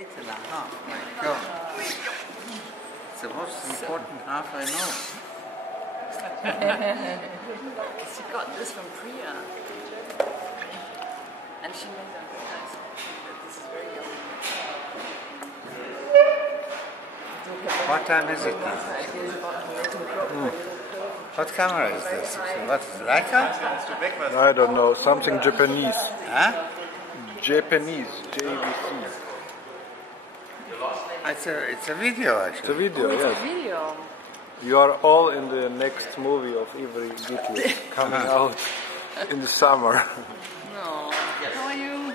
8.5. My God. It's the most important half I know. She got this from Priya. And she made them very nice. This is very yummy. What time is it now? What camera is this? What is it, Leica? I don't know, something Japanese. Huh? Japanese, JVC. It's a video actually. It's a video, yes. Video. You are all in the next movie of Ivry GITLIS coming out in the summer. No. How are you?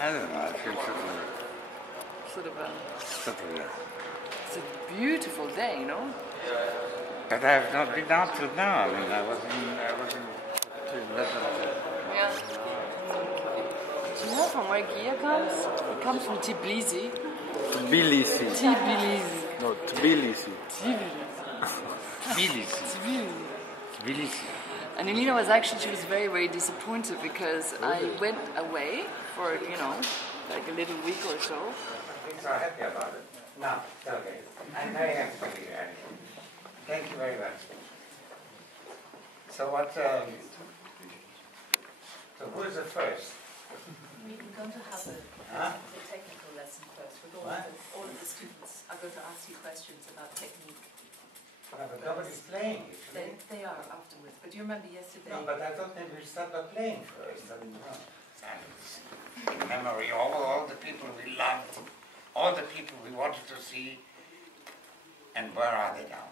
I don't know, I feel Sort of sort of it's a beautiful day, you know? But I have not been out till now. I mean, I wasn't too pleasant. Yeah. Do you know from where Gia comes? It comes from Tbilisi. Tbilisi. Tbilisi. No, Tbilisi. Tbilisi. And Elena was actually, she was very, very disappointed because I went away for, you know, like a little week or so. I'm so happy about it. No, it's okay. I'm very happy to be here. Thank you very much. So what, so who is the first? We're going to have the technical lesson first. We're going to, all of the students are going to ask you questions about technique. No, but nobody's playing usually. They are afterwards. But do you remember yesterday? No, but I thought maybe we start by playing first. I mean, in memory, all the people we loved, all the people we wanted to see, and where are they now?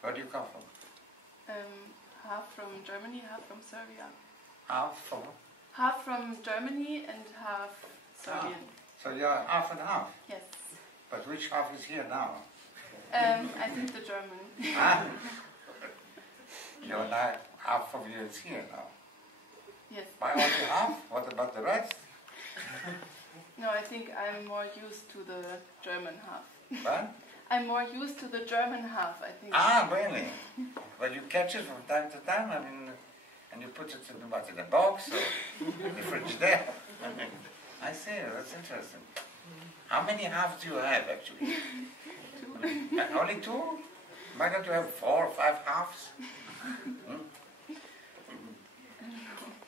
Where do you come from? Half from Germany, half from Serbia. Half from? Half from Germany and half Serbian. So you're half and half? Yes. But which half is here now? I think the German. Huh? You're not, half of you is here now. Yes. Why only half? What about the rest? No, I think I'm more used to the German half. What? I'm more used to the German half, I think. Ah, really? Well, you catch it from time to time, I mean, and you put it in a box or in the fridge there. I see, that's interesting. How many halves do you have, actually? Only two? Why don't you have 4 or 5 halves?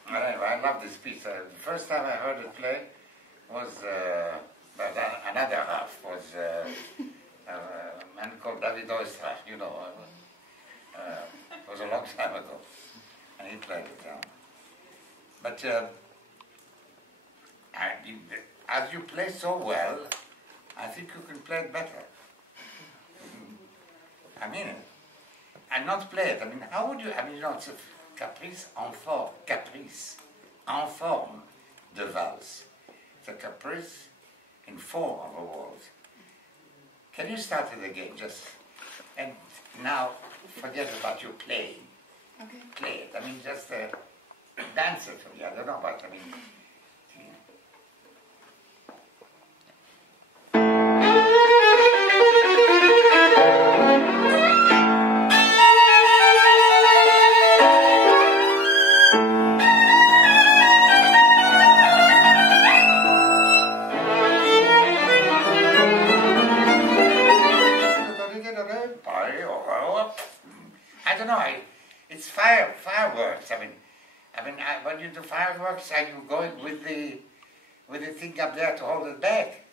I love this piece. The first time I heard it play was, another half was a man called David Oistrakh, you know. It was a long time ago. And he played it down. But as you play so well, I think you can play it better. I mean it. And not play it. I mean, how would you, I mean, you know, it's a caprice en forme de valse. It's a caprice in form of a waltz. Can you start it again, just, and now forget about your playing. Okay. Play it, I mean, just dance it, I don't know what, I mean. I don't know, it's fireworks. I mean, when you do fireworks, are you going with the thing up there to hold it back?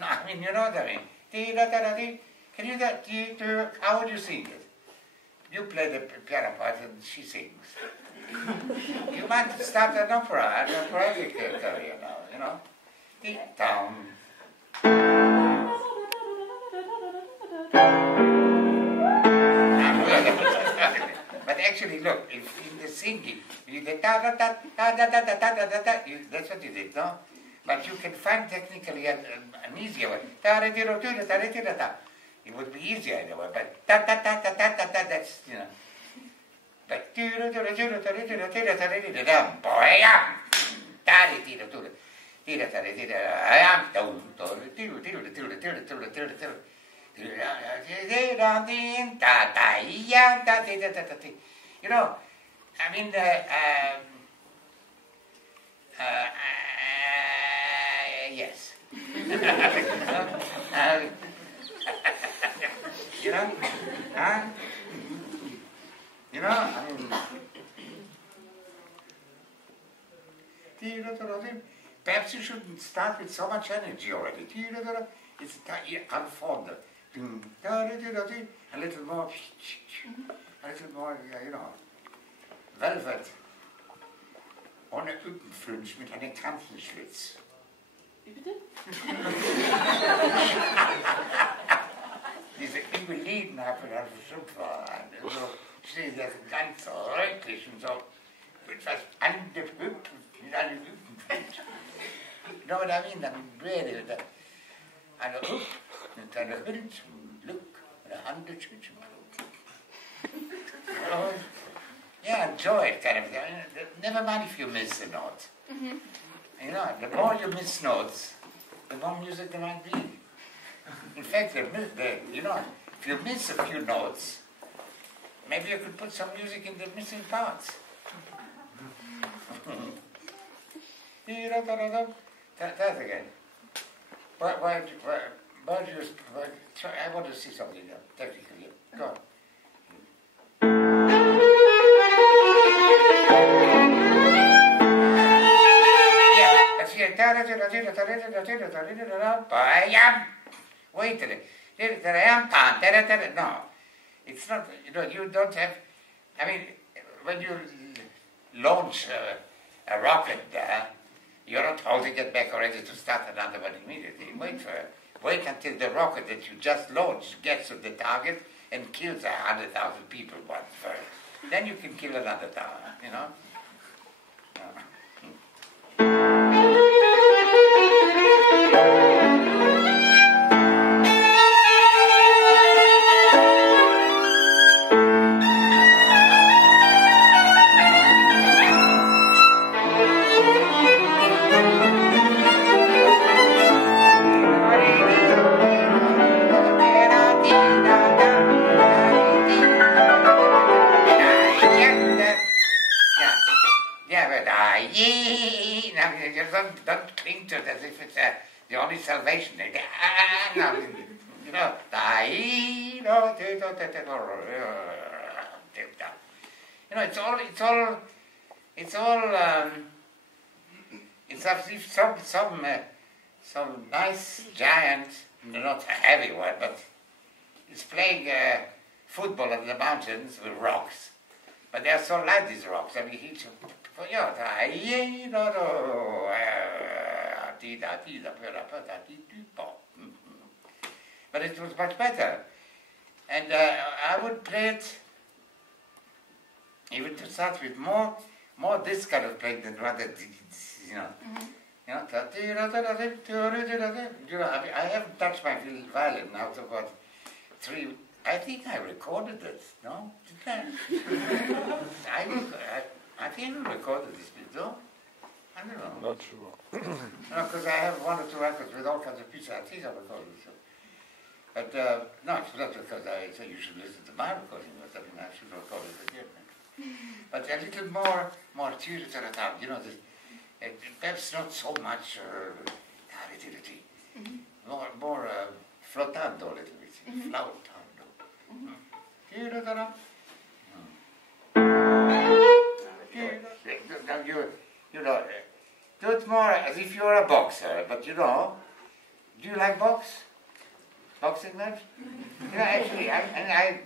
No, I mean, you know what I mean. Can you how would you sing it? You play the piano part and she sings. You might start an operatic career now, you know. Down. But actually, look, in the singing, you did that's what you did, no? But you can find technically an easier way. It would be easier in a way, but that's, you know. But you know, I mean, Yes. You know? Huh? You know, I mean, perhaps you shouldn't start with so much energy already. It's unformed. A little more, you know, velvet. Ohne Ückenflünsch mit einem Krankenschlitz. Wie bitte? Diese Invaliden haben das bestimmt waren. So stehen das ganz rötlich und so etwas angehüpft mit einem Ückenflünsch. You know what I mean? I mean, really, eine Hüpf mit einer Hülsenlook, eine Handelsschützenlook. Yeah, enjoy it, kind of. Never mind if you miss a note. You know, the more you miss notes, the more music there might be. In fact, you know, if you miss a few notes, maybe you could put some music in the missing parts. That again. Why do you? I want to see something technically. Go on. Wait a minute. No, it's not. You know, you don't have. I mean, when you launch a rocket, you're not holding it back already to start another one immediately. Wait until the rocket that you just launched gets to the target and kills 100,000 people once first. Then you can kill another tower. You know. Don't cling to it as if it's the only salvation. You know, it's as if some nice giant, not a heavy one, but is playing football in the mountains with rocks. But they're so light, these rocks. I mean, but it was much better. And I would play it, even to start with, more this kind of playing than rather, you know. You know, I haven't touched my violin now for about 3. I think I recorded it. No, did I? I think I recorded this bit, though. I don't know. Not sure. No, because I have 1 or 2 records with all kinds of pieces. I think I recorded it. But no, it's not because I say you should listen to my recording or something. I should record it again. But a little more you know, perhaps not so much more flottando a little bit, flautando. You know, do it more as if you're a boxer, but you know, do you like boxing match? You know, actually,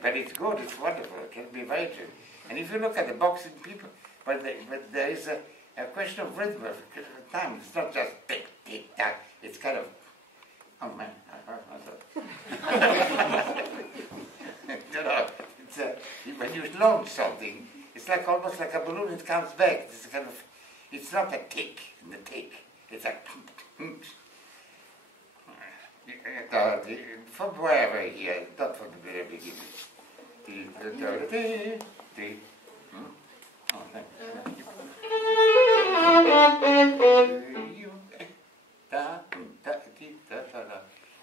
but it's good, it's wonderful, it can be very good. And if you look at the boxing people, but there is a question of rhythm, of time. It's not just tick, tick, tack. It's kind of, oh man, I hurt myself. You know, it's when you launch something, it's like almost like a balloon. It comes back. It's kind of, it's not a tick in the tick. It's like from wherever here, not from the very beginning. Oh, thank you.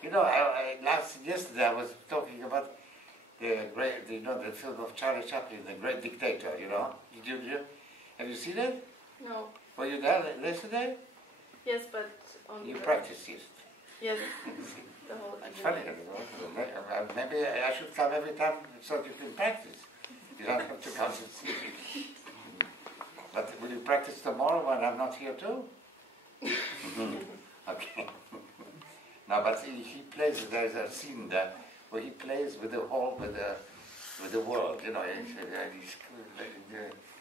You know, yesterday I was talking about the film of Charlie Chaplin, The Great Dictator. You know, have you seen it? No. Were you there yesterday? Yes, but on You the, practice it. Yes, the whole It's evening. funny. Maybe I should come every time so you can practice. You don't have to come to see me. But will you practice tomorrow when I'm not here too? Okay. No, but he plays. There's a scene there where he plays with the whole, with the world. You know,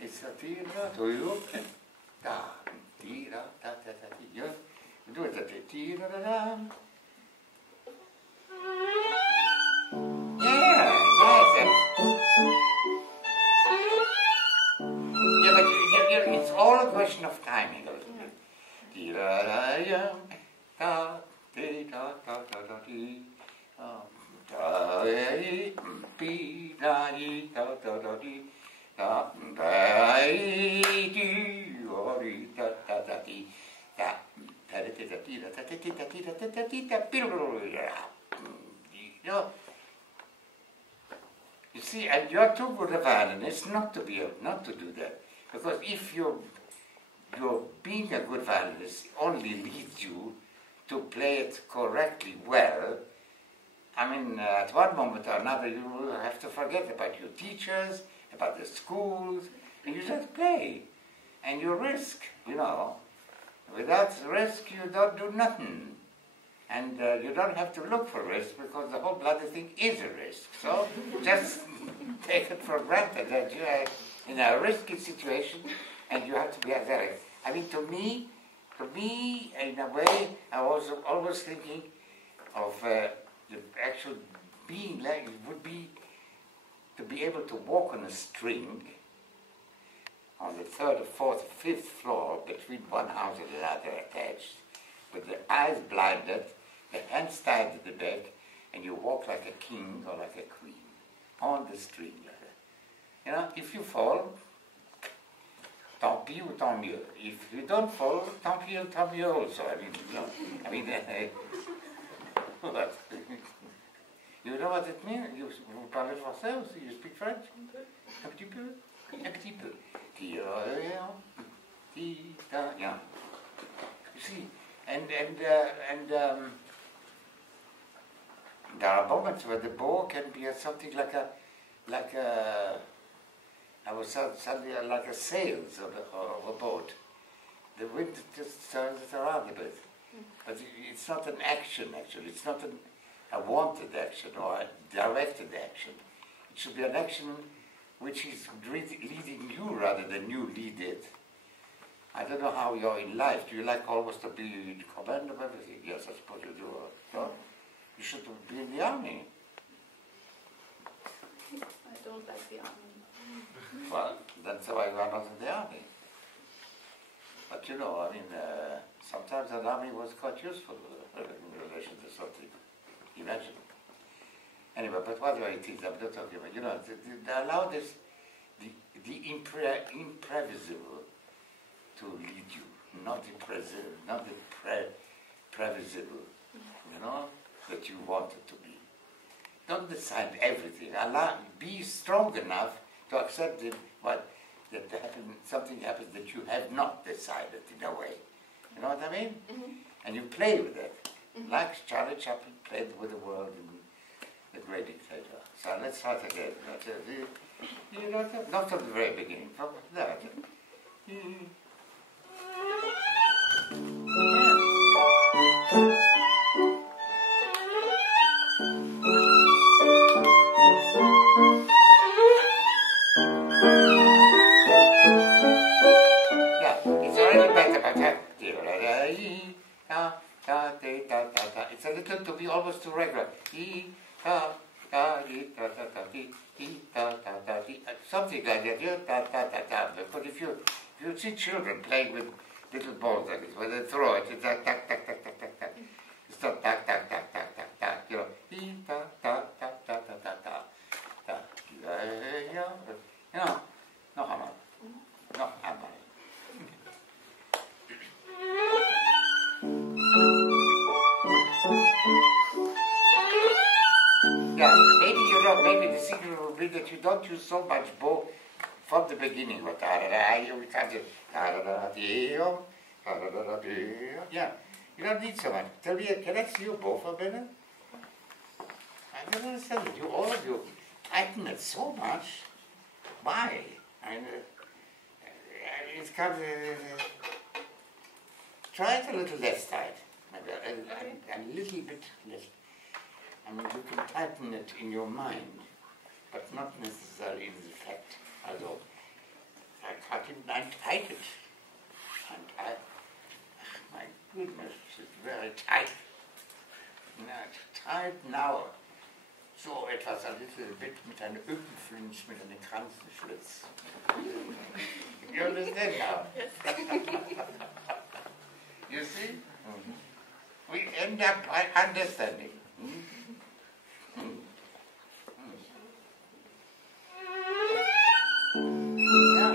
it's a tira to you. Da tira da da da. You do it. Tira da da. Yeah, yes. Yeah, but it's all a question of timing. You see, and you're too good a violinist not to do that, because if you're being a good violinist only leads you to play it correctly well. I mean, at one moment or another, you will have to forget about your teachers, about the schools, and you just play, and you risk. You know, without risk, you don't do nothing. And you don't have to look for risk, because the whole bloody thing is a risk. So just take it for granted that you are in a risky situation and you have to be very. I mean, to me, in a way, I was always thinking of the actual being like it would be to be able to walk on a string on the third or fourth or fifth floor between one house and another attached, with the eyes blinded, the hands tied to the back, and you walk like a king or like a queen on the string like that. You know, if you fall, tant pis ou tant mieux. If you don't fall, tant pis ou tant mieux also. I mean, you know, what? You know what it means? You parlez français aussi? You speak French? Un petit peu? Un petit peu. Yeah. You see, and there are moments where the bow can be something like a I was suddenly like a sails of a boat. The wind just turns it around a bit. But it's not an action, actually. It's not a wanted action or a directed action. It should be an action which is leading you rather than you lead it. I don't know how you're in life. Do you like always to be in command of everything? Yes, I suppose you do. No? You should be in the army. I don't like the army. Well, that's why you are not in the army. But you know, I mean, sometimes an army was quite useful in relation to something. Imagine. Anyway, but whatever it is, I'm not talking about, you know, they allow this, the imprevisible to lead you, not the previsible, you know, that you want it to be. Don't decide everything. Be strong enough to accept it, something happens that you have not decided in a way. You know what I mean? Mm-hmm. And you play with it. Mm-hmm. Like Charlie Chaplin played with the world in The Great Dictator. So let's start again. You know, not from the very beginning, from that. It's a little to be almost too regular. Something like that. Because if you see children playing with little balls like this, when they throw it, it's like tack, tack, tack, tack, tack, tack. It's not tack, tack, tack, tack, tack, tack. You know, you know, no hammer. No hammer. Yeah, maybe the secret will be that you don't use so much bow from the beginning. Yeah, you don't need so much. Tell me, can I see you both a minute? I don't understand it. You all of you tighten it so much. Why? It's kind of, try it a little less tight. Maybe a little bit less. I mean, you can tighten it in your mind, but not necessarily in the fact. Although, I tighten it. My goodness, it's very tight. Tight now. So etwas ein little bit mit einem Ökenflinch, mit einem Kranzenschlitz. You understand now? You see? We end up by understanding. Yeah.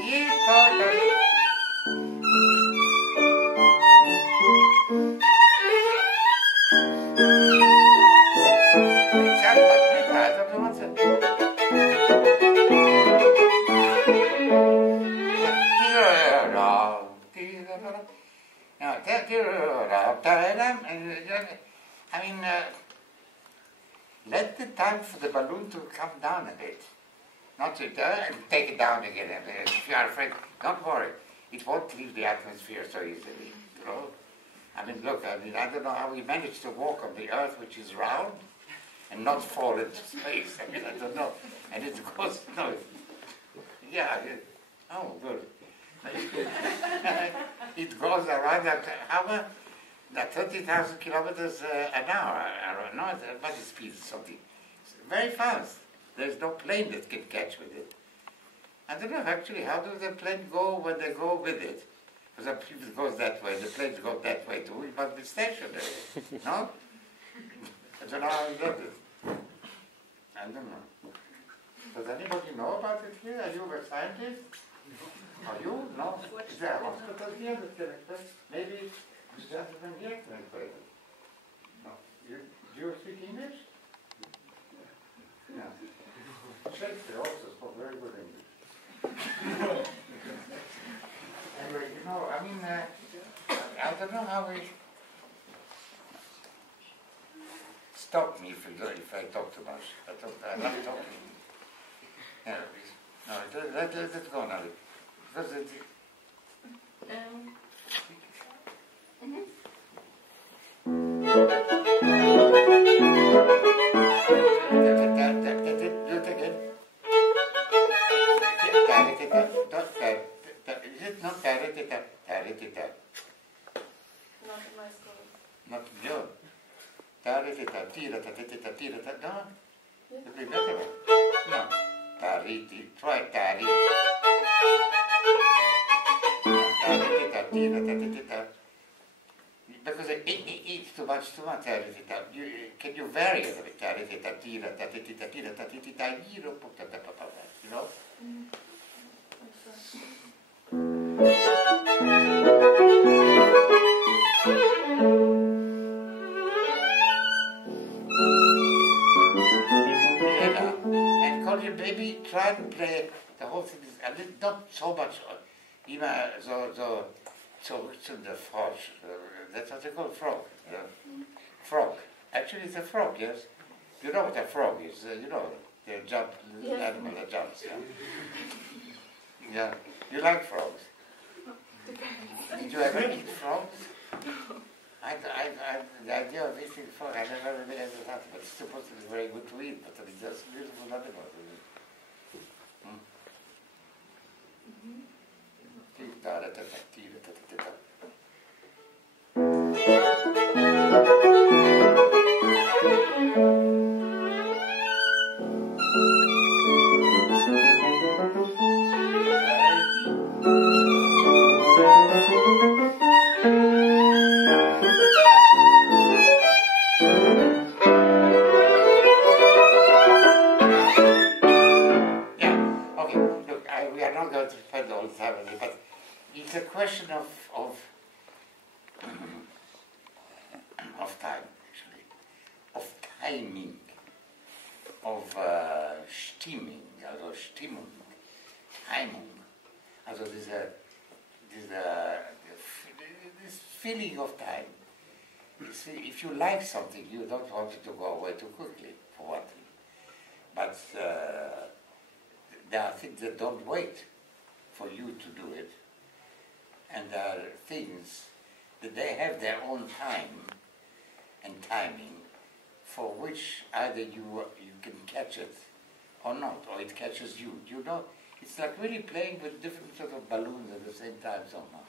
Keep talking. I mean, let the time for the balloon to come down a bit. Not to take it down again. If you are afraid, don't worry. It won't leave the atmosphere so easily. You know? I mean, look, I don't know how we managed to walk on the earth, which is round, and not fall into space. I mean, I don't know. And it goes, no. Yeah, oh, good. It goes around that 30,000 kilometers an hour. I don't know, but the speed is something very fast. There's no plane that can catch with it. I don't know, actually, how does the plane go when they go with it? Because if it goes that way, the planes go that way too, it must be stationary. No? I don't know how he does it. I don't know. Does anybody know about it here? Are you a scientist? Are you? No? Is there a hospital here that can explain? Maybe the gentleman here can explain it. No. Do you speak English? Yeah. Shakespeare also spoke very good English. Anyway, you know, I mean, I don't know how we... Stop me if I talk too much. I love talking. Yeah, no, let's go now. Because it... Do it again. Is it not taritita? Taritita. Not in my school. Not you. Taritita, tira, tatita, tira, no. You play better one. No. Tariti, try tari. Taritita, tira, tatita. Because it's too much, taritita. Can you vary it a bit? Taritita, tira, tatita, tira, tatita, you know? And call your baby, try and play the whole thing is a little, not so much, immer so the frog, that's what they call frog. Frog. Actually it's a frog, yes. You know what a frog is, you know, the animal that jumps, yeah. Yeah. You like frogs? Did you ever eat frogs? The idea of eating frog, I never really ever had, but it's supposed to be very good to eat, but it's just beautiful animal. It's a question of time, actually, of timing, of Stimmung, also Stimmung, Timung, also diese this feeling of time. If you like something, you don't want it to go away too quickly, for one thing. But there are things that don't wait for you to do it. And there are things that they have their own time and timing, for which either you can catch it or not, or it catches you. You know, it's like really playing with different sort of balloons at the same time somehow.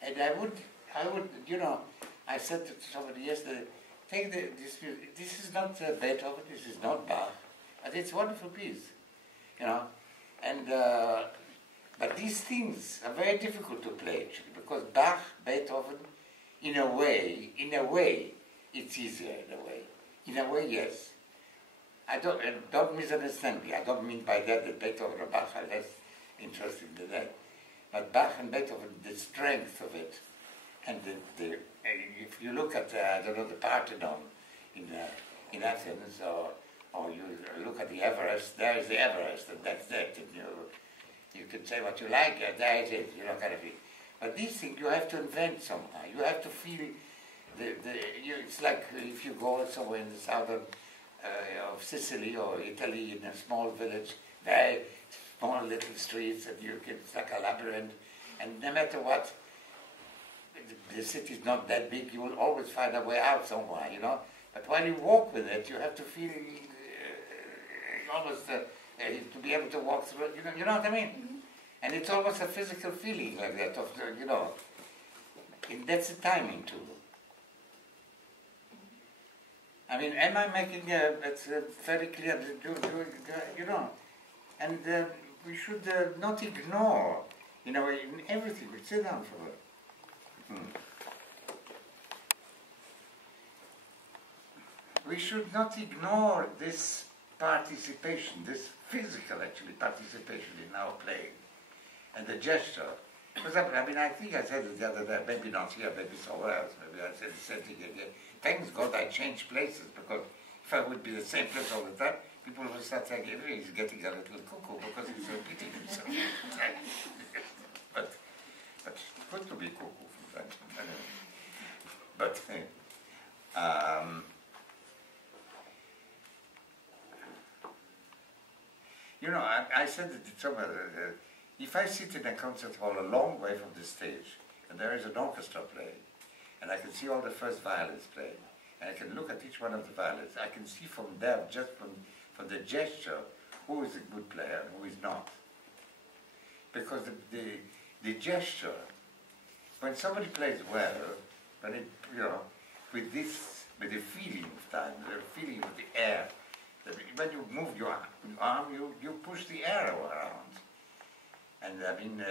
And I would, you know, I said to somebody yesterday, take this music. This is not Beethoven, this is not Bach, but it's a wonderful piece, you know. And but these things are very difficult to play actually, because Bach, Beethoven, in a way, it's easier in a way. In a way, yes. Don't misunderstand me. I don't mean by that Beethoven or Bach are less interesting than that. But Bach and Beethoven, the strength of it, and if you look at I don't know, the Parthenon in Athens, or you look at the Everest, there is the Everest, and that's that. And you can say what you like, there it is, you know, kind of thing. But these things you have to invent somehow. You have to feel it's like if you go somewhere in the southern of Sicily or Italy, in a small village, very small little streets, and it's like a labyrinth, and no matter what, the city's not that big, you will always find a way out somewhere, you know. But while you walk with it, you have to feel almost to be able to walk through it, you know what I mean? Mm-hmm. And it's almost a physical feeling like that, of you know. And that's the timing too. I mean, am I making it's very clear? You know, and we should not ignore, in a way, in everything. We sit down for it. We should not ignore this participation, this physical, actually, participation in our playing, and the gesture. For example, I mean, I think I said it the other day, maybe not here, maybe somewhere else, maybe I said the same thing again. Thanks God I changed places, because if I would be the same place all the time, people would start saying, he's getting a little cuckoo because he's repeating himself. but it's good to be cuckoo from time to time. But, you know, I said it somewhere, if I sit in a concert hall a long way from the stage, and there is an orchestra playing, and I can see all the first violins playing, and I can look at each one of the violins, I can see from them, just from the gesture, who is a good player and who is not. Because the gesture, when somebody plays well, when it, you know, with the feeling of time, the feeling of the air, when you move your arm, you push the air around. And I mean,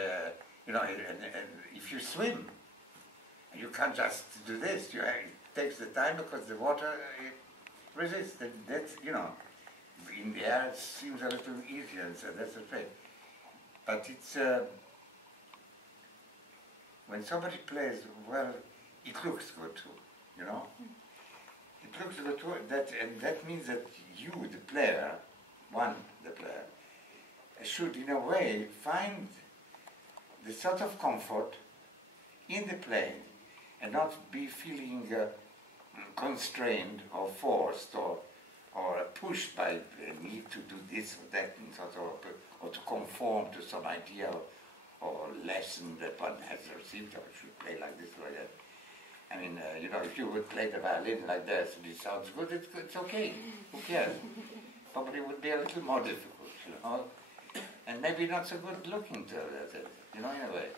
you know, and if you swim, you can't just do this. It takes the time because the water resists. That's, you know, in the air it seems a little easier, and so that's okay. But it's when somebody plays well, it looks good too. You know, it looks good too. And that means that you, the player, the player, should in a way find the sort of comfort in the playing, and not be feeling constrained or forced or pushed by the need to do this or that, and sort of, or to conform to some idea or lesson that one has received, or should play like this or like that. I mean, you know, if you would play the violin like this and it sounds good, it's okay. Who cares? Probably would be a little more difficult, you know, and maybe not so good looking to it, you know, in a way.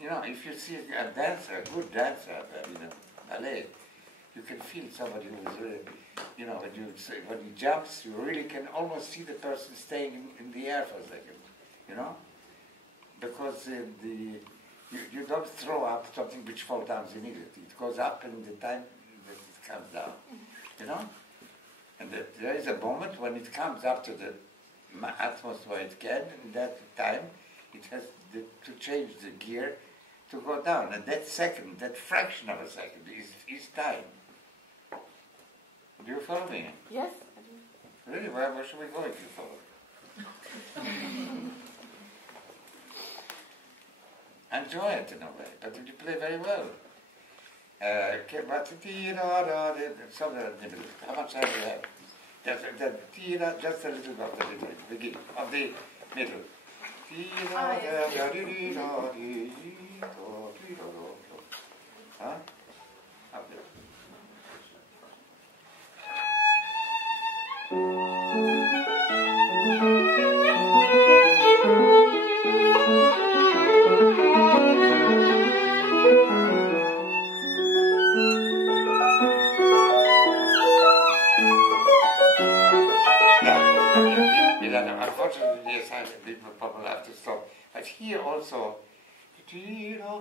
You know, if you see a dancer, a good dancer, I mean, a ballet, you can feel somebody who is really, you know, when he jumps, you really can almost see the person staying in the air for a second, you know, because you don't throw up something which falls down immediately. It goes up in the time that it comes down, you know, and there is a moment when it comes up to the utmost where it can, and that time it has to change the gear to go down, and that second, that fraction of a second is time. Do you follow me? Yes, I do. Really? Where should we go if you follow? I enjoy it in a way, but you play very well. Somewhere in the middle. How much time do you have? Just a little of the beginning, of the middle. Huh? Up there. Unfortunately, yes, I probably have to stop. But here also, you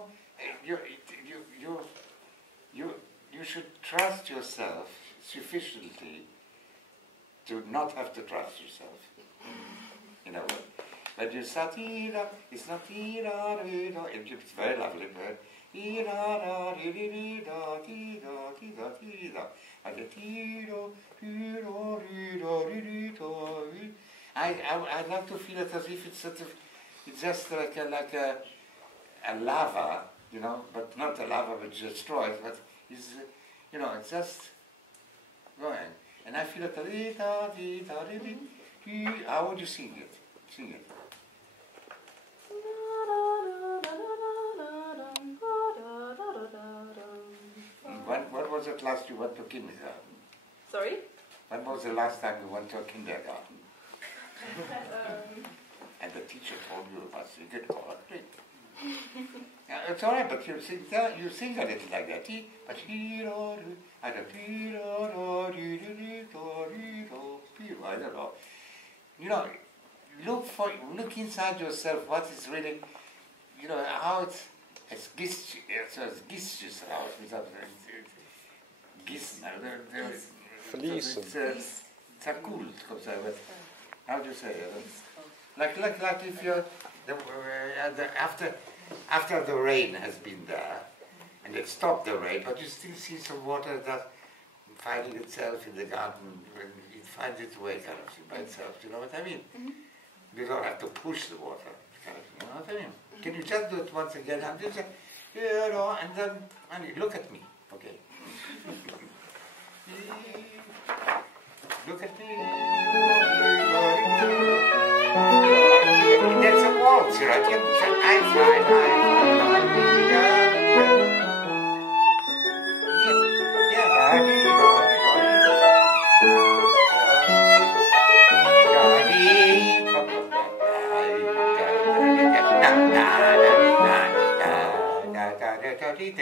should trust yourself sufficiently to not have to trust yourself. You know what? But you start, it's not, it's very lovely, but I love to feel it as if it's sort of, it's just like a lava, you know, but not a lava which destroys, but is, you know, it's just going. And I feel it. How would you sing it? Sing it. When was it last you went to kindergarten? Sorry? When was the last time you went to a kindergarten? And the teacher told you about sing it correctly. Yeah, it's all right, but you sing a little like that. But I don't know. You know, look inside yourself. What is really, you know, how it's gistjes raus. Fließen. Zerkult, comes out with. How do you say it? Like if you're after the rain has been there, and it stopped the rain, but you still see some water that finding itself in the garden, when it finds its way kind of thing by itself. Do you know what I mean? Mm-hmm. You don't have to push the water, kind of thing. You know what I mean? Mm-hmm. Can you just do it once again? And just, you know, and then look at me, okay? Look at me. That's a waltz, right? You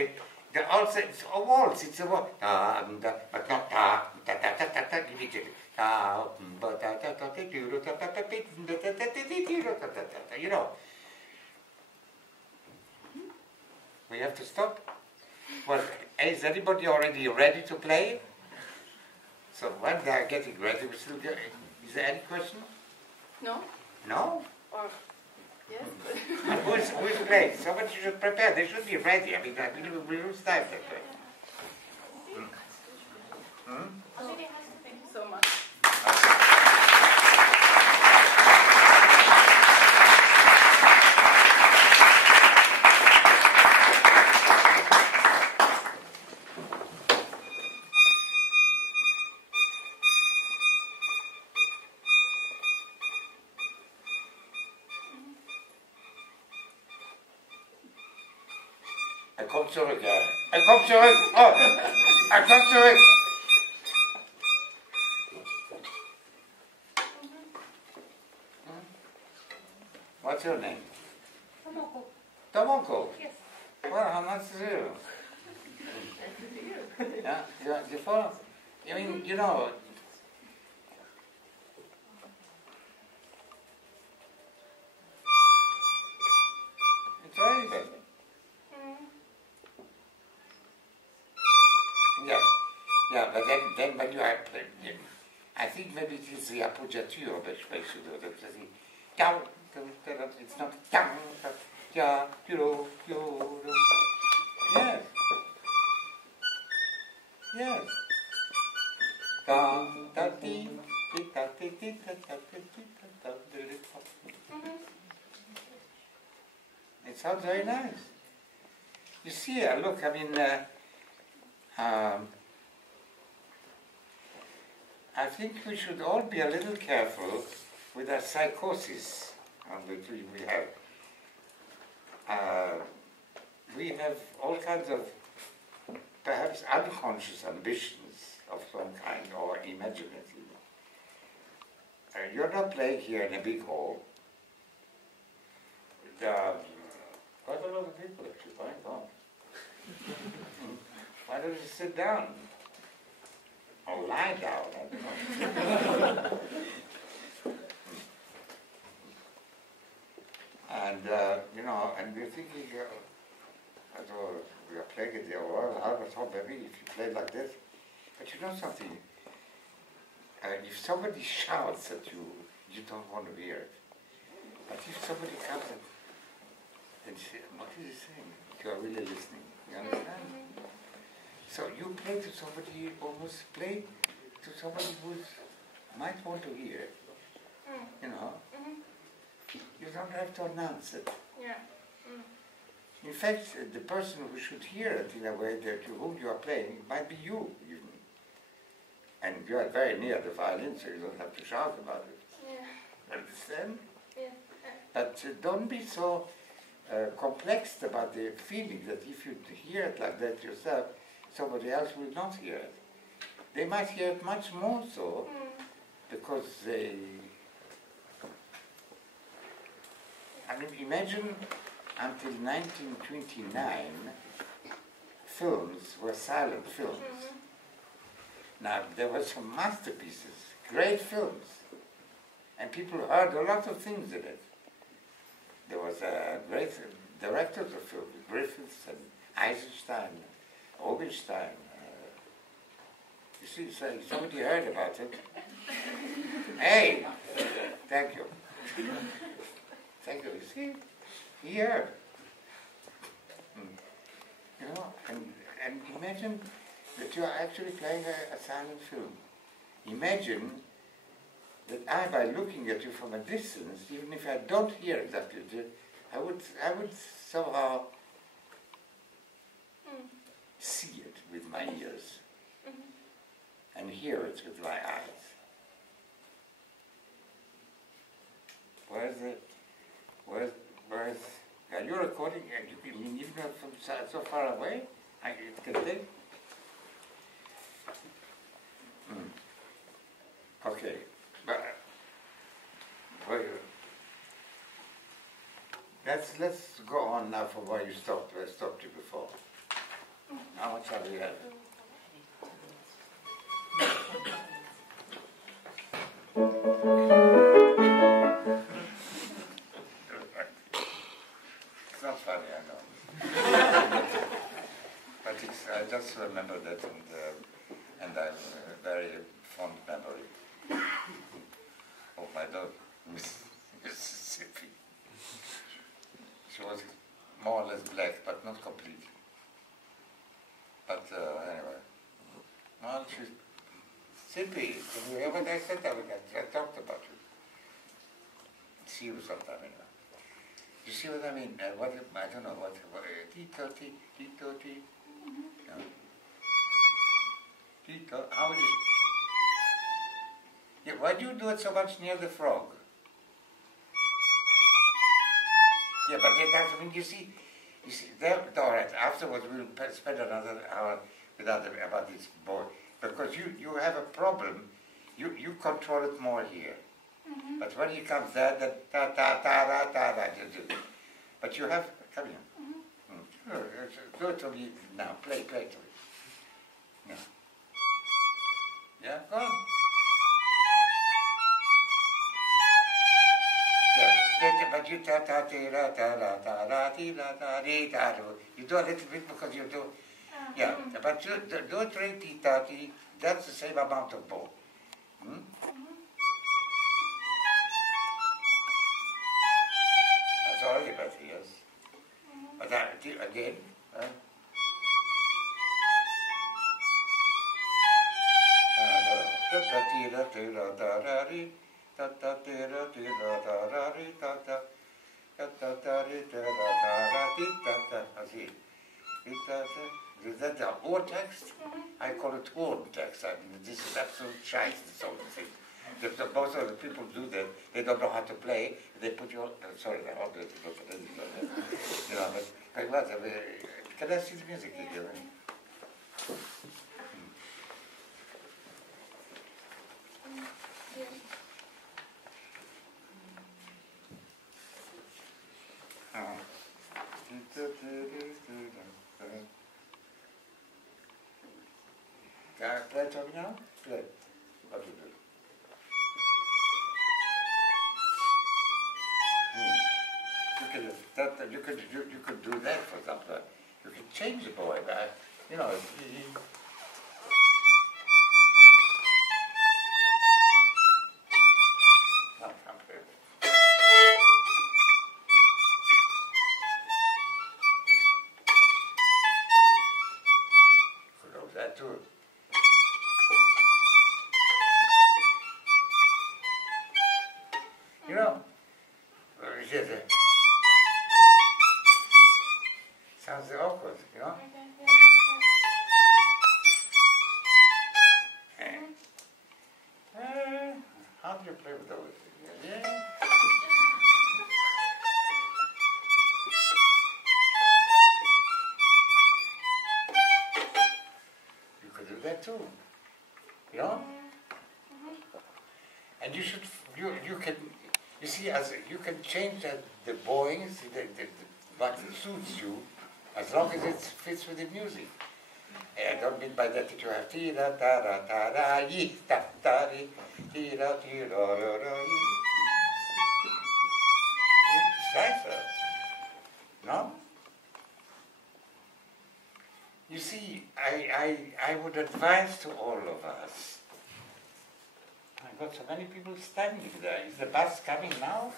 can also, it's a waltz, it's a waltz. But not you know. We have to stop. Well, is anybody already ready to play? So when they are getting ready, we still get. Is there any question? No? No? Or yes? Who's playing? Somebody should prepare. They should be ready. I mean, we lose time that way. Thank you so much. Er kommt zurück, ja. Er kommt zurück. Oh, er kommt zurück. What's your name? Tomoko. Tomoko? Yes. Well, how nice to see you. Yeah, you follow? I mean, you know, it's very good. Yeah, but then when you are playing, I think maybe it is the appoggiatura which makes you do it. It's not yes. Yes. It sounds very nice. You see, look, I mean, I think we should all be a little careful with our psychosis on which we have. We have all kinds of perhaps unconscious ambitions of some kind, or imaginative. You're not playing here in a big hall. There are quite a lot of people actually. My God. Why don't you sit down? Or lie down? I don't know. And, you know, and we're thinking, we are playing it there, well, Albert Hall, maybe if you play like this. But you know something? If somebody shouts at you, you don't want to hear it. But if somebody comes and says, what is he saying? You are really listening. You understand? So you play to somebody, almost play to somebody who might want to hear it. You know? You don't have to announce it. Yeah. In fact, the person who should hear it in a way that to whom you are playing might be you, even. And you are very near the violin, so you don't have to shout about it. Yeah. Understand? Yeah. But don't be so complexed about the feeling that if you hear it like that yourself, somebody else will not hear it. They might hear it much more so, because they... I mean, imagine until 1929, films were silent films. Now, there were some masterpieces, great films, and people heard a lot of things in it. There was great directors of films, Griffiths and Eisenstein, Oberstein. You see, so somebody heard about it. Hey, thank you. Thank you. You see, he heard. You know, and imagine that you are actually playing a silent film. Imagine that I, by looking at you from a distance, even if I don't hear exactly it, I would somehow see it with my ears and hear it with my eyes. Whereas, are you recording? You mean even from so far away? It can take. Okay, but let's go on now from where you stopped. Where I stopped you before. How much have we had? It's not funny, I know. But I just remember that, and I have a very fond memory of my dog, Mississippi. She was more or less black, but not completely. But anyway, well, she's Sippy. Can you hear what I said? I talked about you. See you sometime anyway. You see what I mean? I don't know what Tito. No. Tito, how would you? Yeah, why do you do it so much near the frog? Yeah, but that doesn't mean you see, all right, afterwards we'll spend another hour about this boy, because you have a problem, you control it more here. But when he comes there, then ta-ta-ta-ta-ta-ta, but you have, come here. Go to me now, play to me. Yeah. Yeah, go on. Yeah, but you you do a little bit because you do, yeah, but you do it really tati, that's the same amount of bow. That's already better, yes. But again, no. That's the old text. I call it old text. I mean, this is absolute shite, this whole thing. Most of the people do that. They don't know how to play. They put you on. Sorry, I hope that you know, but what? Can I see the music again? Can I play it on now? Play. What do you do? You could do that, for example. You could change the boy, but you know. That too. You know, sounds awkward, you know? How do you play with those? Yeah. You could do that too, you know? And you should, you can, you see, as you can change the bowing, what suits you, as long as it fits with the music. I don't mean by that you have tira ta ta da yi ta ta di tira tira ra ra yi. It's nicer, no? You see, I would advise to all of us. I've got so many people standing there. Is the bus coming now?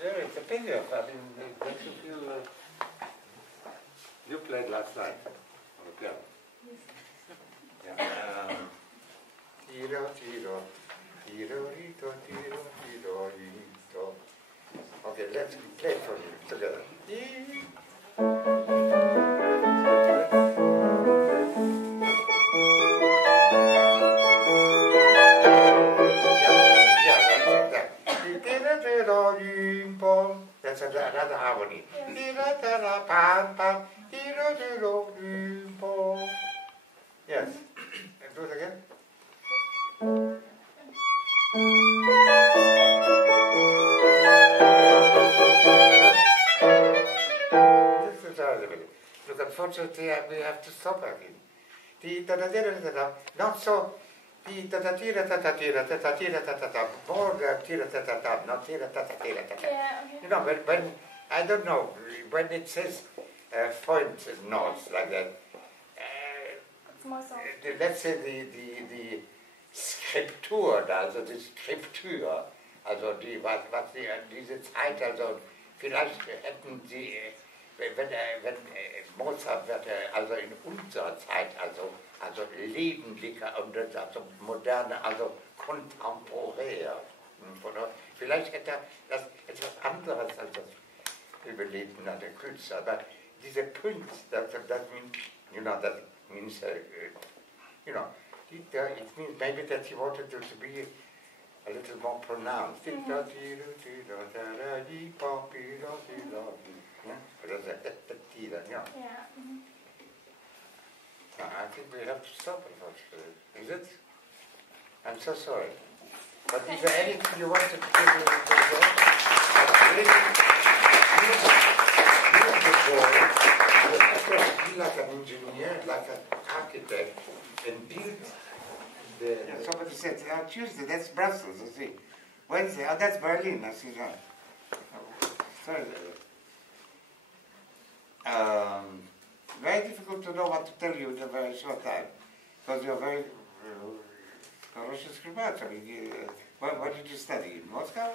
It's a pity of, I mean, don't you feel... you played last night on the piano. Yeah. Tiro, tiro, tiro, rito, tiro, tiro, rito. Okay, let's play for you together. That's another harmony. Yes. And do it again. This is our limit. Look, unfortunately, we have to stop again. Not so. More not you know, when I don't know, when it says point notes like that, let's say the Skriptur, also die Skriptur, also diese Zeit, also vielleicht hätten sie, wenn Mozart wird also in unserer Zeit, also lebendiger und also moderne, also kontemporär. Vielleicht hätte er das etwas anderes als das Überleben der Künstler, aber diese Punkt, that means, you know, that means, you know, it means maybe that he wanted to be a little more pronounced. Yeah? I think we have to stop it. Is it? I'm so sorry. But is there anything you want to do with the boy? You have to be like an engineer, like an architect, and build the... Yeah, somebody said, Tuesday, that's Brussels, I see. Wednesday, that's Berlin, I see that. Sorry. Very difficult to know what to tell you in a very short time, because you're very Russian script. I mean, what did you study in Moscow?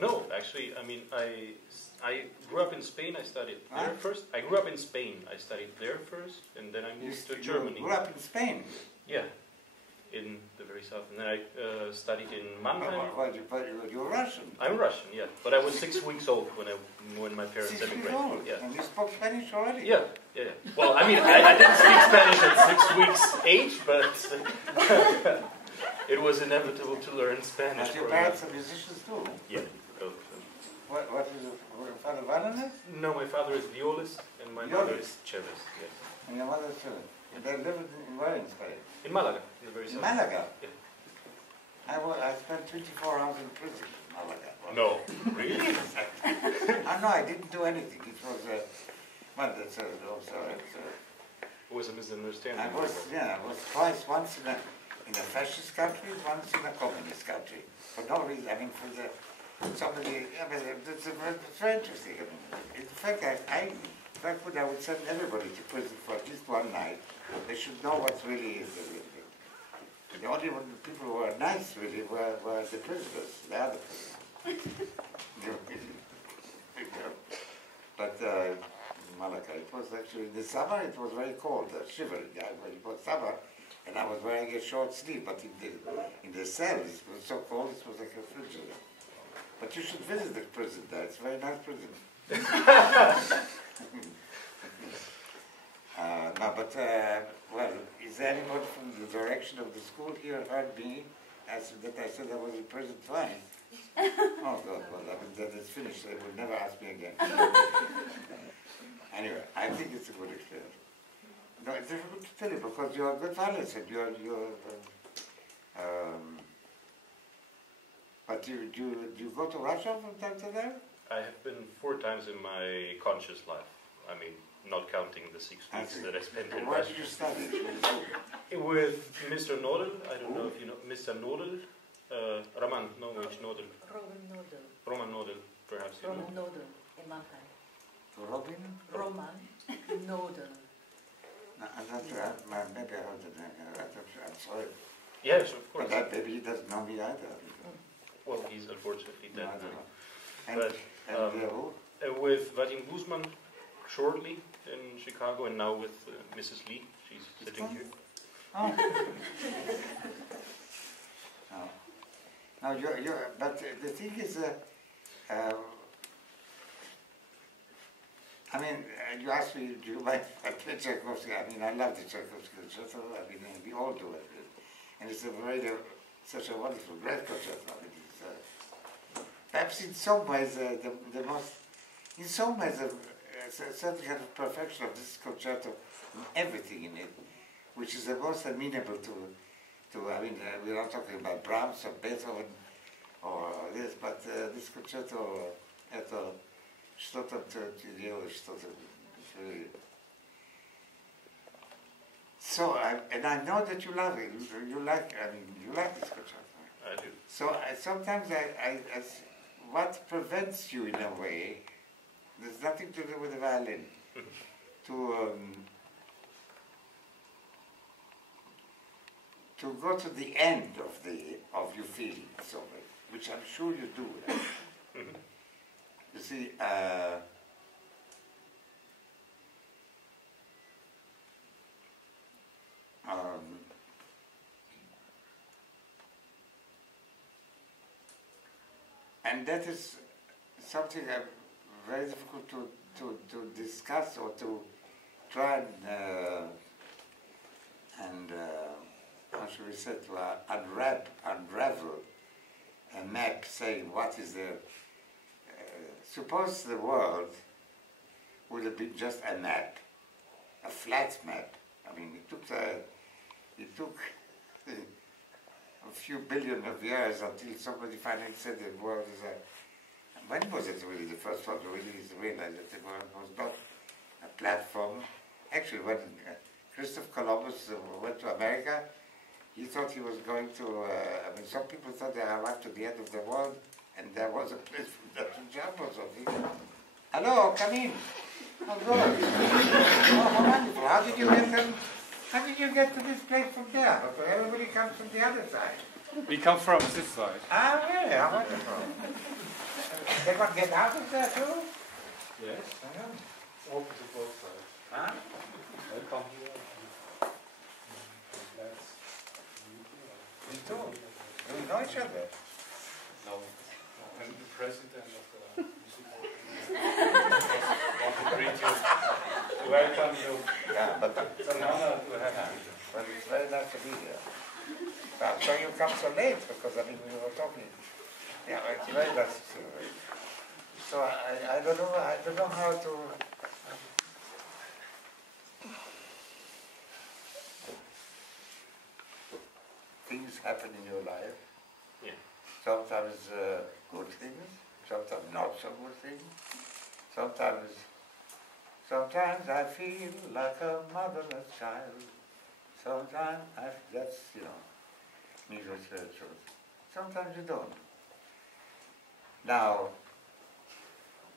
No, actually, I mean, I I grew up in Spain. I studied there first. I grew up in Spain. I studied there first, and then I moved to Germany. You grew up in Spain? Yeah, in the very south. And then I studied in Mannheim. You're Russian? I'm Russian, yeah. But I was 6 weeks old when my parents 6 weeks emigrated. old? Yeah. And you spoke Spanish already? Yeah. Well, I mean, I didn't speak Spanish at 6 weeks age, but it was inevitable to learn Spanish. But your parents are musicians too? Yeah. What is your father, violinist? No, my father is violist and my mother is cellist. Yes. And your mother is cellist. Yeah. They live in where in Spain? In Malaga, in the very south. Malaga? Yeah. I spent 24 hours in prison in Malaga. No, really? No, I didn't do anything. It was it was a misunderstanding. I was twice, once in a fascist country, once in a communist country. For no reason, I mean, it's very interesting. I mean, in fact, if I could, I would send everybody to prison for at least one night. They should know what really is. The only people who were nice, really, were the prisoners, the other prisoners. But Malaga, it was actually, in the summer it was very cold, shivering. It was summer, and I was wearing a short sleeve, but in the cells it was so cold, it was like a refrigerator. But you should visit the prison there, it's a very nice prison. Well, is there anybody from the direction of the school here heard me as that I said I was in prison twice? Oh God, well, I mean, that is finished, they will never ask me again. Anyway, I think it's a good experience. No, it's difficult to tell you because you're a good violinist and but do you go to Russia from time to time? I have been 4 times in my conscious life. I mean, not counting the 6 weeks that I spent in Where Russia. did you study? With Mr. Nodel, I don't know if you know Mr. Nodel. Roman, no, which Nodel? Roman Nodel, perhaps you know. Roman Nodel in Mannheim. Robin? Roman Nodel. No, maybe I heard the name. I'm sorry. Yes, of course. But maybe he doesn't know me either. Well, he's unfortunately dead. No, I don't know. But with Vadim Guzman shortly in Chicago, and now with Mrs. Lee. She's sitting here. Oh. No, but the thing is, I mean, you asked me, do you like Tchaikovsky? I mean, I love the Tchaikovsky concerto. I mean, we all do it. And it's such a wonderful, great concerto. I mean, perhaps in some ways, the most, in some ways, a certain kind of perfection of this concerto, everything in it, which is the most amenable to I mean, we're not talking about Brahms or Beethoven or this, but this concerto, что-то делаешь, что-то really. So, and I know that you love it. You like this concerto. I do. So sometimes what prevents you in a way, there's nothing to do with the violin, to go to the end of your feelings of it, which I'm sure you do. You see, and that is something very difficult to discuss or to try and how should we say, to unravel a map saying what is the, suppose the world would have been just a map, a flat map. I mean, it took a few billion of years until somebody finally said the world is a, when was it really the first one to really realize that the world was not a platform? Actually, when Christopher Columbus went to America, he thought he was going to, I mean, some people thought they arrived to the end of the world and there was a place for them to jump or something. Hello, come in. Oh, good. Oh, how wonderful. How did you get to this place from there? Because everybody comes from the other side. We come from this side. Ah, really? How wonderful. They can get out of there too? Yes, I am. Open to both sides. Huh? Welcome here. You too. Do we know each other? No. I'm the president of the music board. Want to greet you. To welcome you. Yeah, but It's an honor to have you. well, it's very nice to be here. I'm sorry you come so late because I mean we were talking. Yeah, it's very nice to see you. So I don't know how to. Things happen in your life. Yeah. Sometimes good things, sometimes not so good things. Sometimes I feel like a motherless child. Sometimes that's me with the truth. Sometimes you don't. Now,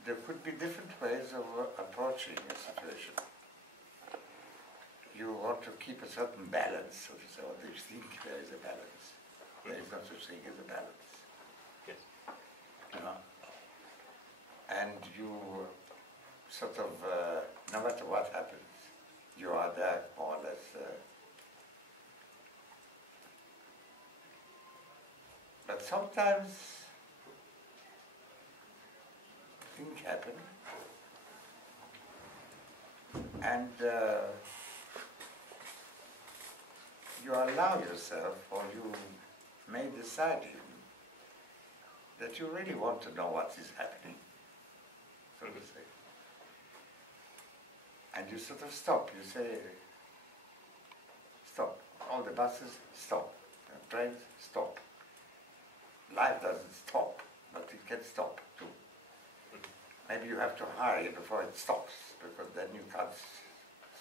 there could be different ways of approaching a situation. You want to keep a certain balance, so to say, or you think there is a balance. There is no such thing as a balance. Yes. You know? And you sort of, no matter what happens, you are there more or less. But sometimes things happen, and you allow yourself, or you may decide even, that you really want to know what is happening, so to say. And you sort of stop, you say, stop. All the buses, stop. The trains, stop. Life doesn't stop, but it can stop too. Maybe you have to hurry before it stops, because then you can't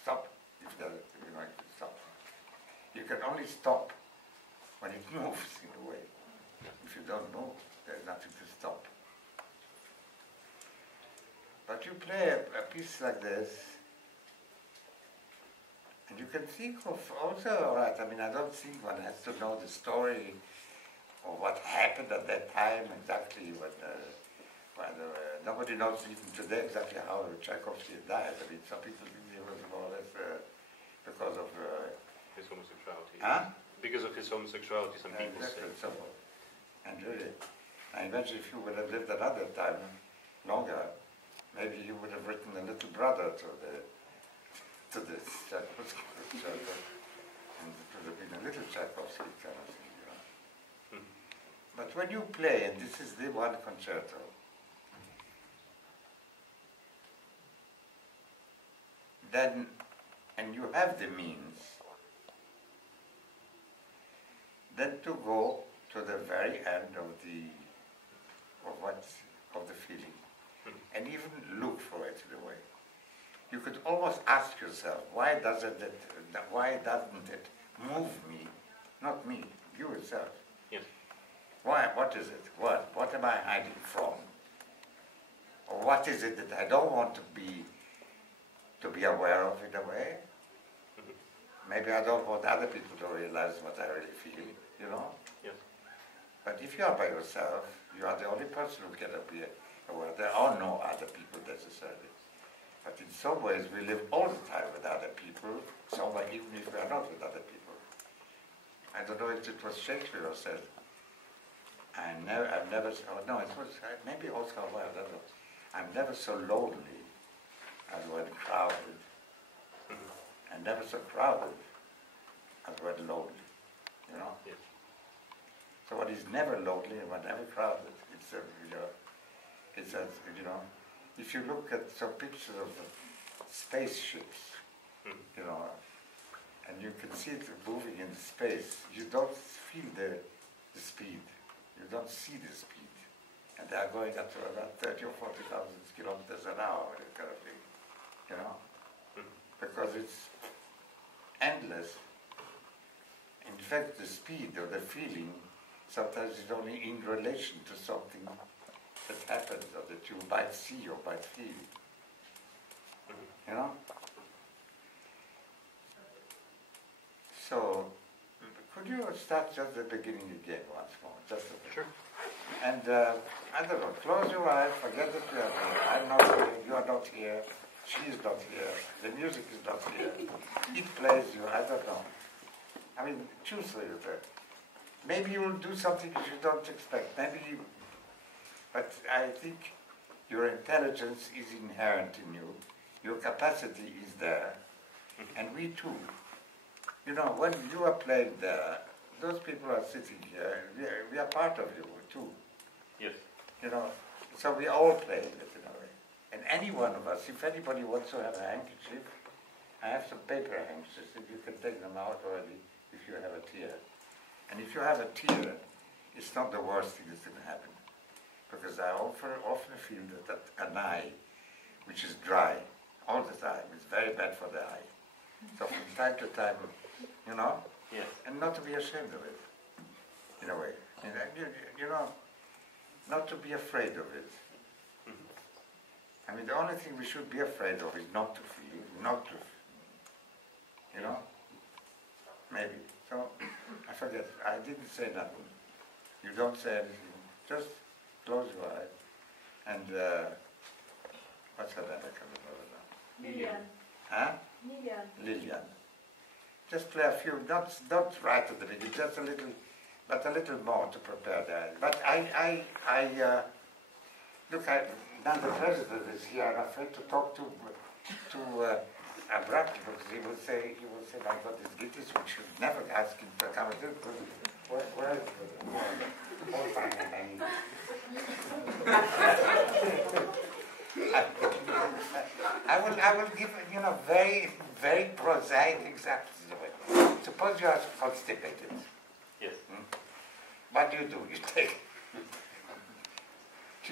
stop if you're going to stop. You can only stop when it moves in a way. If you don't move, there's nothing to stop. But you play a piece like this, and you can think of also, all right, I mean, I don't think one has to know the story or what happened at that time exactly when nobody knows even today exactly how Tchaikovsky died. I mean, some people think he was more or less because of his homosexuality. Huh? Because of his homosexuality, some people exactly, say. so on. And really, I imagine if you would have lived another time longer, maybe you would have written a little brother to this Tchaikovsky, and it would have been a little Tchaikovsky kind of thing, you know. But when you play, and this is the one concerto, then, and you have the means, then to go to the very end of the feeling, and even look for it in a way. You could almost ask yourself, why doesn't it move me, not me, you yourself? Yes. Why? What is it? What am I hiding from? Or what is it that I don't want to be aware of in a way? Maybe I don't want other people to realize what I really feel, you know? Yes. But if you are by yourself, you are the only person who can be aware. There are no other people necessarily. But in some ways we live all the time with other people, somewhere even if we are not with other people. I don't know if it was Shakespeare who said, it was maybe Oscar Wilde, I don't know. I'm never so lonely as when crowded, and never so crowded as when lonely, you know? Yes. So one is never lonely and one never crowded. If you look at some pictures of spaceships, you know, and you can see it moving in space, you don't feel the speed. You don't see the speed. And they are going up to about 30 or 40,000 kilometers an hour, that kind of thing, you know? Because it's endless. In fact, the speed or the feeling sometimes is only in relation to something that happens or that you might see or might feel. You know? So, could you start just the beginning again once more? Just a bit. Sure. And I don't know, close your eyes, forget that you are here. I'm not here, you are not here, she is not here, the music is not here. It plays you, I don't know. I mean, choose for yourself. Maybe you will do something which you don't expect. Maybe you, but I think your intelligence is inherent in you. Your capacity is there. And we too. You know, when you are playing there, those people are sitting here. We are part of you too. Yes. You know, so we all play it in a way. And any one of us, if anybody wants to have a handkerchief, I have some paper handkerchiefs, and you can take them out already if you have a tear. And if you have a tear, it's not the worst thing that's going to happen. Because I often feel that an eye, which is dry all the time, is very bad for the eye. So from time to time, you know, Yes. and not to be ashamed of it, in a way. And you know, not to be afraid of it. I mean, the only thing we should be afraid of is not to feel, not to, you know, maybe. So, I forget, I didn't say nothing. You don't say anything, just close your eyes. And, what's her name? I can't remember now. Lilian. Huh? Lilian. Lilian. Just play a few, not right at the beginning, just a little, but a little more to prepare that. But look, now the president is here. I'm afraid to talk to abruptly because he will say, my God, this Gitlis, we should never ask him to come. Where is the all fine, I will give, you know, very, very prosaic examples of it. Suppose you are constipated. Yes. What do? You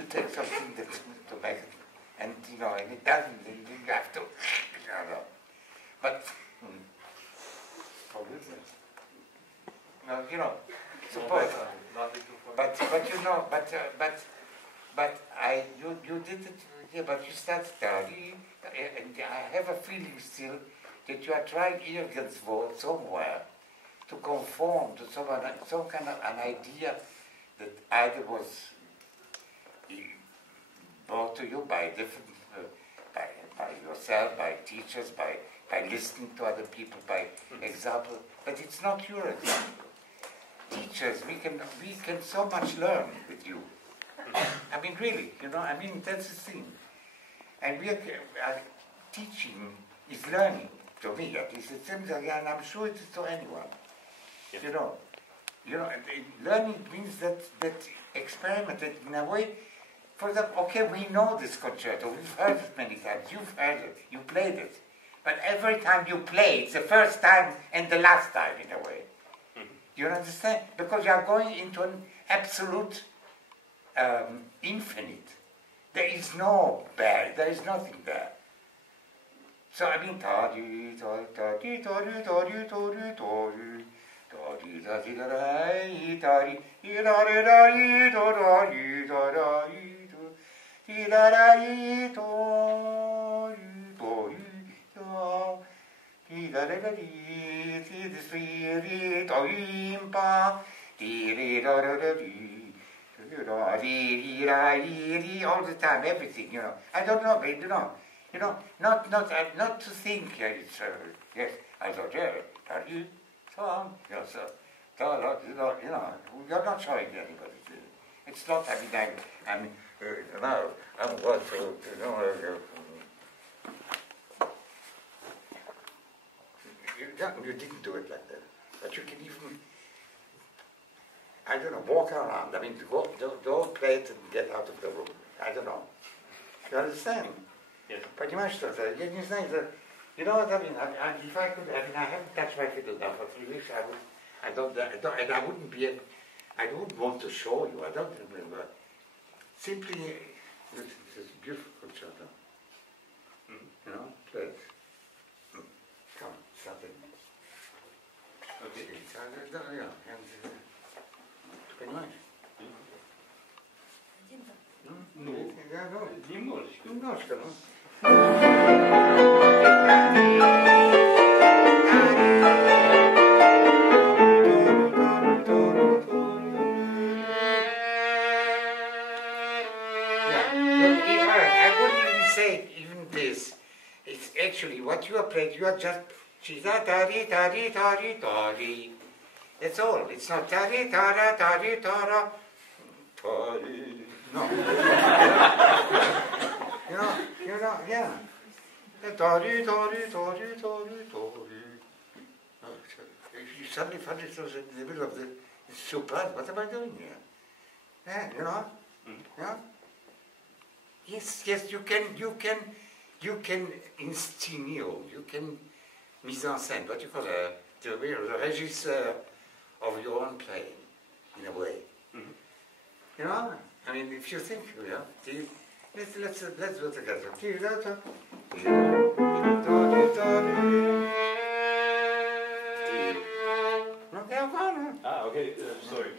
take something that's to make it, and you know, and it doesn't, you have to, you know. But, for goodness. No, you know, suppose, but you know, but you did it, yeah, but you start studying, and I have a feeling still that you are trying Irgendwo somewhere to conform to some kind of an idea that either was brought to you by different, by yourself, by teachers, by listening to other people, by example, but it's not your example. Teachers, we can so much learn with you. I mean, really, you know, I mean, that's the thing. And we are teaching is learning, to me at least. It seems like, and I'm sure it is to anyone. Yes. You know, learning means that experiment in a way. For example, okay, we know this concerto, we've heard it many times, you've heard it, you played it. But every time you play, it's the first time and the last time in a way. You understand? Because you are going into an absolute infinite. There is no bad, there is nothing there. So I mean, all the time, everything, you know. I don't know, but you know, not to think. It's yes, I thought, yeah, are you so on? You know, so you know, you're not showing anybody. It's not. I mean, now I'm going to, you know. You didn't do it like that, but you can even, I don't know, walk around. I mean, don't play it and get out of the room. I don't know. You understand? Yes. Понимаешь, что это? Я не знаю, you know what I mean? If I could, I haven't touched my fiddle now for 3 weeks. I wouldn't want to show you. I don't remember. Simply, it's a beautiful concerto. You know, play it. Come, something. Okay. Понимаешь? Ну, немножечко. Немножко, ну. actually, what you are playing, you are just, she's a da-di. That's all. It's not da-di-da-da-da-di-da-da. No. Yeah. You suddenly find yourself in the middle of the super. What am I doing here? Yeah, Yeah. Yes, you can instigno, you can mise en scène, what you call the régisseur of your own playing, in a way. I mean, if you think, let's do it together. Okay, sorry.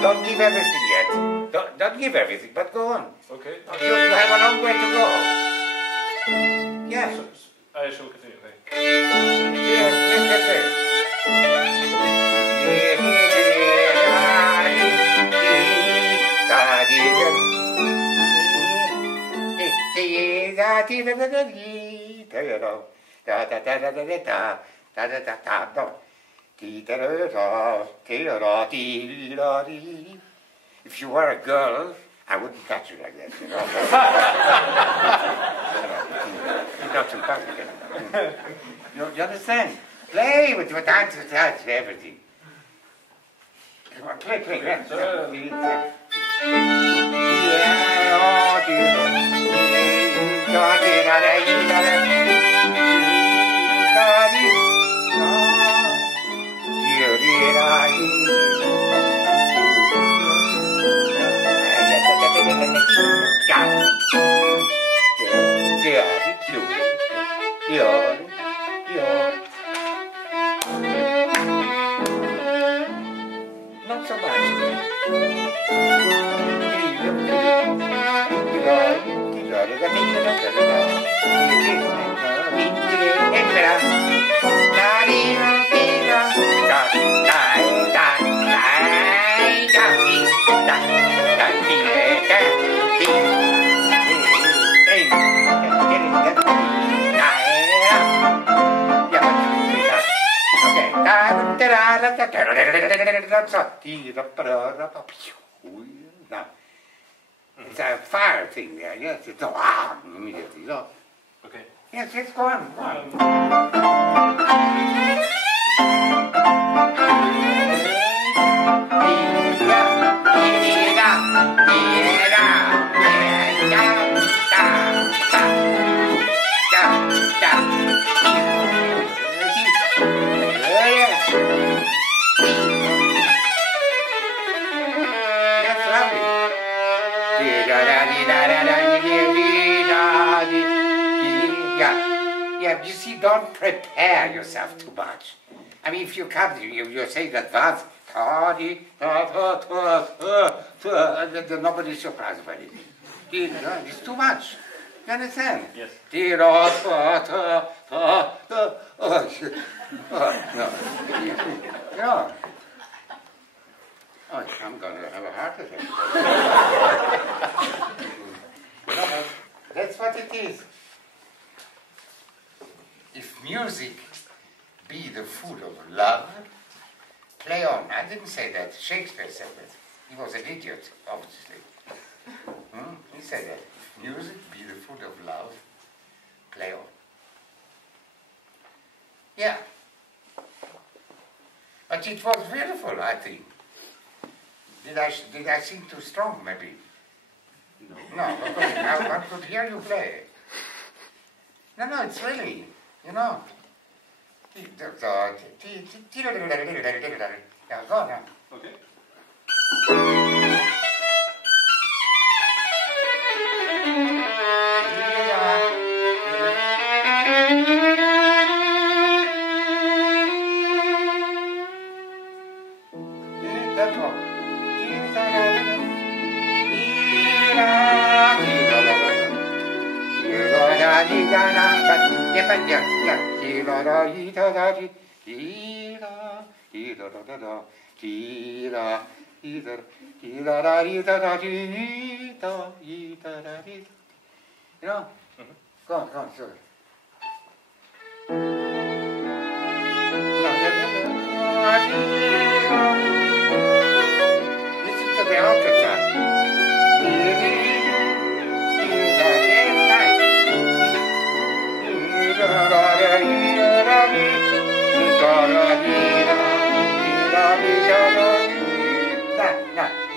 Don't give everything yet. Don't give everything, but go on. Okay. You have a long way to go. Yeah. I shall continue. If you were a girl, I wouldn't touch you like that, You're not too complicated. You understand? Play with your dance, everything. Come on, play. Not so much. Now, it's a fire thing there, yes, it's a immediately, so. Okay. Yes, let's go on. Yeah, you see, don't prepare yourself too much. I mean, if you come, you say in advance, nobody's surprised by anything. It's too much. You understand? Yes. No. Oh, I'm going to have a heart attack. That's what it is. If music be the food of love, play on. I didn't say that. Shakespeare said that. He was an idiot, obviously. He said that if music be the food of love, play on. Yeah. But it was beautiful, I think. Did I sing too strong, maybe? No, because one could hear you play. No, it's really, you know. Yeah, go on now. Okay. You know? Go on, sorry. Listen to the orchestra.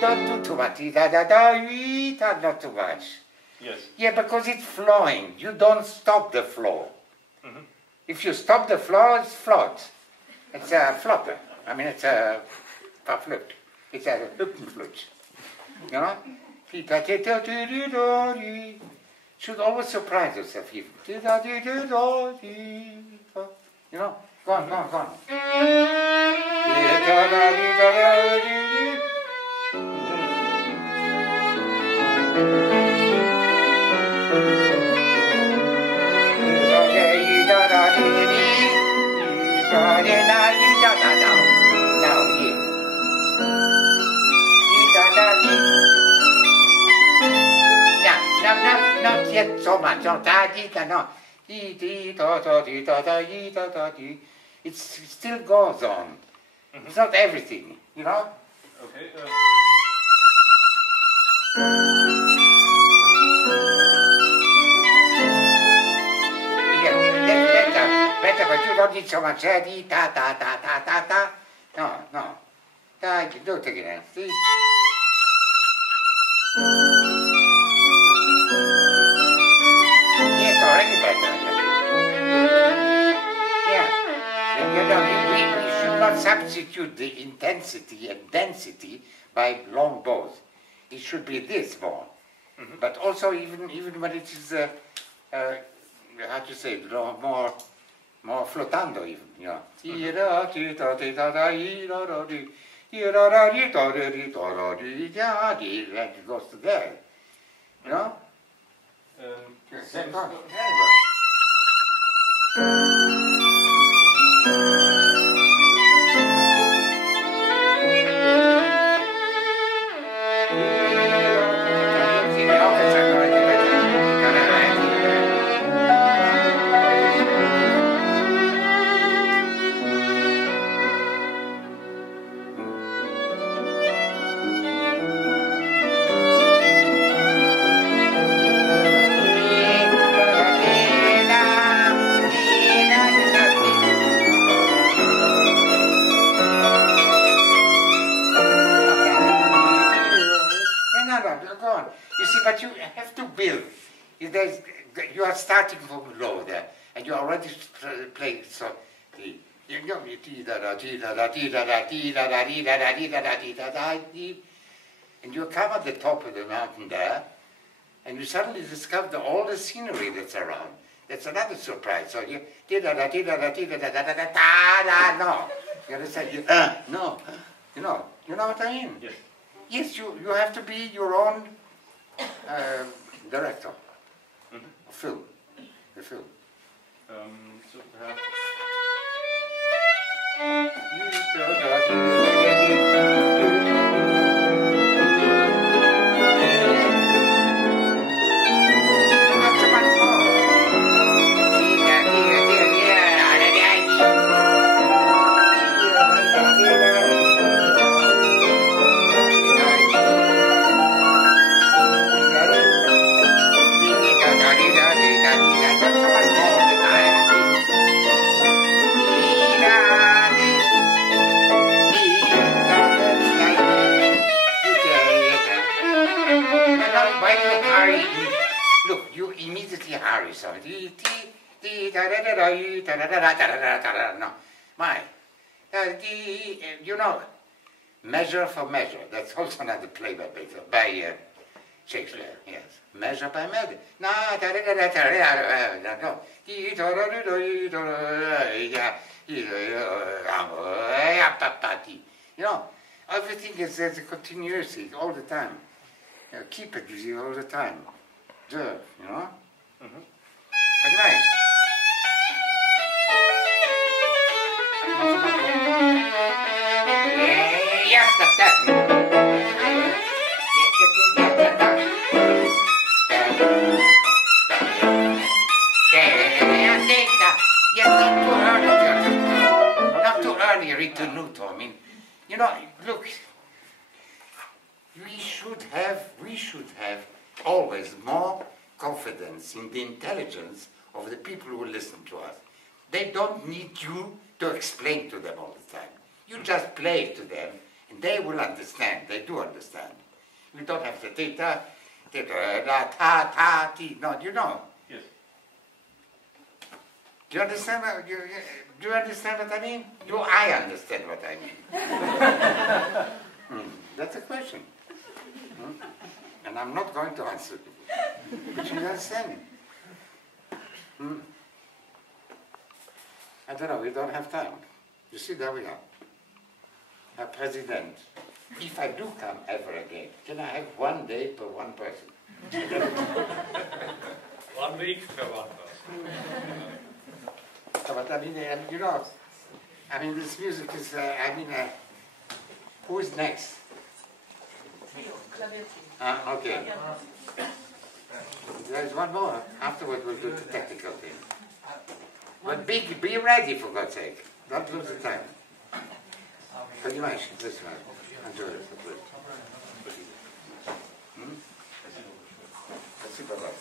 Don't do too much. Not too much. Yes. Yeah, because it's flowing. You don't stop the flow. If you stop the flow, it's float. It's a flopper. I mean, it's a flute. It's a flute. You know? Should always surprise yourself. You know? Go on. Not yet so much. No. It still goes on. It's not everything, you know? Okay. Yeah, that's better, but you don't need so much. No. Do it again. See? Yes, already better. Yeah. We should not substitute the intensity and density by long bows. It should be this more. But also even when it is how to say it, more flotando even, you know. And it goes to there. You know? Go on. You see, but you have to build. You are starting from low there, and you are already playing. So, and you come at the top of the mountain there, and you suddenly discover all the scenery that's around. That's another surprise. So you no. You understand? No. You know what I mean? Yes. Yes, you have to be your own director of film. The film. So perhaps. Not so much more. No, my, you know, Measure for Measure. That's also another play by Shakespeare. Yes, Measure by Measure. No, you know, everything is there's a continuity all the time. Keep it with you all the time. You know. Good night. Not too early, ritenuto. I mean, you know, look, we should have always more confidence in the intelligence of the people who listen to us. They don't need you to explain to them all the time. You just play to them, and they will understand. They do understand. You don't have the theta, la, ta, ta, ti. No, you know. Yes. Do you understand do you understand what I mean? Do I understand what I mean? That's a question. And I'm not going to answer it. But you understand? I don't know, we don't have time. You see, there we are. A president. If I do come ever again, can I have 1 day per one person? 1 week per one person. But I mean, you know, I mean, this music is, who is next? Okay. There's one more. Afterward, we'll do the technical thing. But be ready, for God's sake. Don't lose the time. Понимаешь, this one. Enjoy it. Спасибо вам.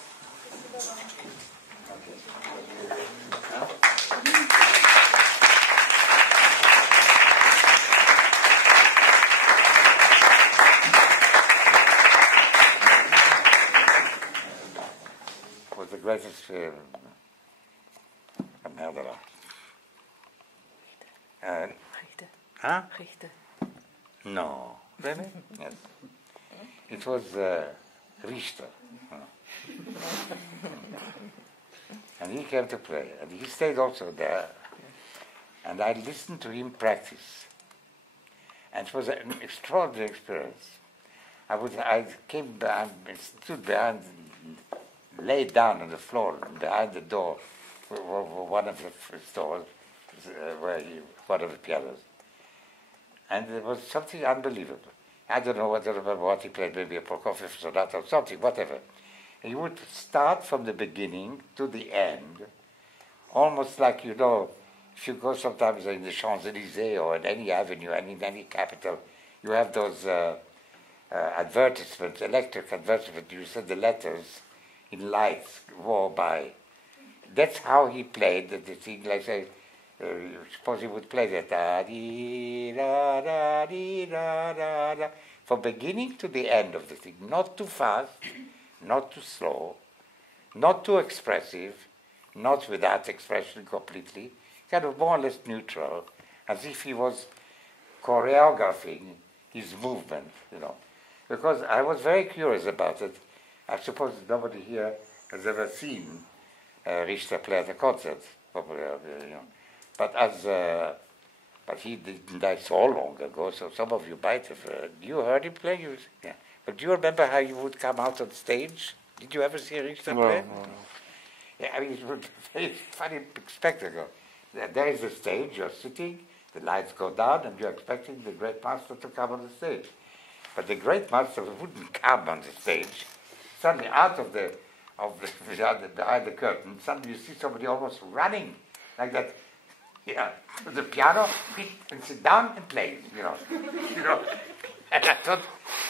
Was the greatest Mörderer. Richter. Huh? Richter. No. Really? Yes. It was Richter. And he came to play. And he stayed also there. And I listened to him practice. And it was an extraordinary experience. I came behind, stood behind, laid down on the floor behind the door, one of the stores, one of the pianos. And it was something unbelievable. I don't know what he played, maybe a Prokofiev sonata or something, whatever. And he would start from the beginning to the end, almost like, you know, if you go sometimes in the Champs-Élysées or in any avenue and in any capital, you have those advertisements, electric advertisements, you see the letters in lights war by. That's how he played the thing, like say, suppose he would play that da-dee-da-da-dee-da-da-da, from beginning to the end of the thing, not too fast, not too slow, not too expressive, not without expression completely, kind of more or less neutral, as if he was choreographing his movement, you know. Because I was very curious about it. I suppose nobody here has ever seen Richter play at a concert, probably, you know. But he didn't die so long ago, so some of you might have heard. You heard him play? Yeah. But do you remember how you would come out on stage? Did you ever see Richter play? No. Yeah, I mean, it was a very funny spectacle. There is a stage, you're sitting, the lights go down, and you're expecting the great master to come on the stage. But the great master wouldn't come on the stage. Suddenly, out of the behind the curtain, suddenly you see somebody almost running like that. Yeah, to the piano, and sit down and play. You know. And I thought,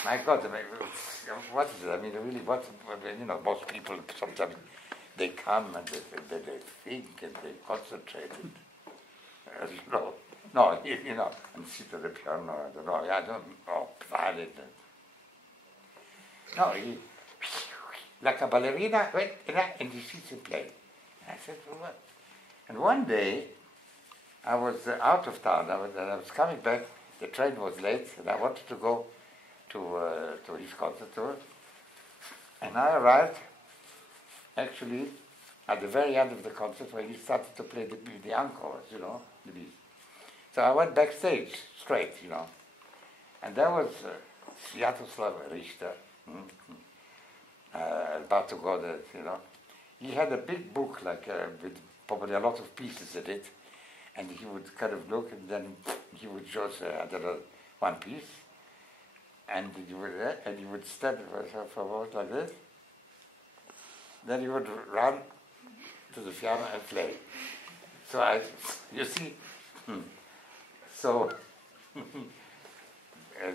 my God, I mean, what is it? I mean, really, what? You know, most people sometimes they come and they think and they concentrate. And, you know, no, you know, and sit at the piano. I don't know. I don't know. Violin. No, he like a ballerina, and he sits and plays. I said, well, what? And one day, I was out of town. I was coming back. The train was late, and I wanted to go to his conservatory. And I arrived, actually, at the very end of the concert when he started to play the encores, you know, the beat. So I went backstage straight, you know. And there was Sviatoslav Richter, about to go there, you know. He had a big book, like with probably a lot of pieces in it, and he would kind of look, and then he would just, I don't know, one piece, and he would stand for a moment like this. Then he would run to the piano and play. So you see, so